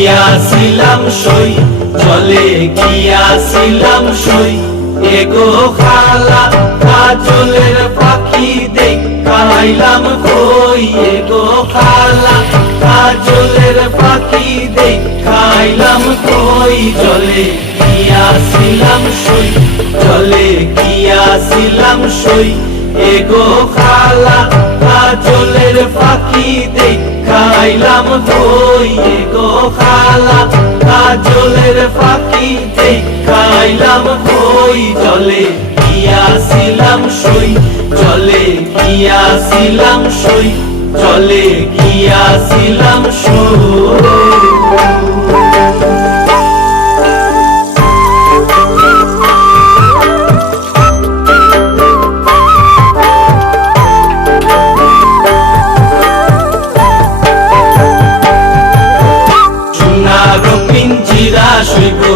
গিয়াছিলাম সই, জলে গিয়াছিলাম সই। এগো খালা কাজলের পাখি দেখাইলাম কই, এগো খালা কাজলের পাখি দেখাইলাম কই। জলে গিয়াছিলাম সই, জলে গিয়াছিলাম সই। এগো খালা কাজলের পাখি দেখাইলাম কই, এগো খালা কাজলের পাখি দেখাইলাম কই। জলে গিয়াছিলাম সই, জলে গিয়াছিলাম সই, জলে গিয়াছিলাম সই। পিঞ্জিরা সই গো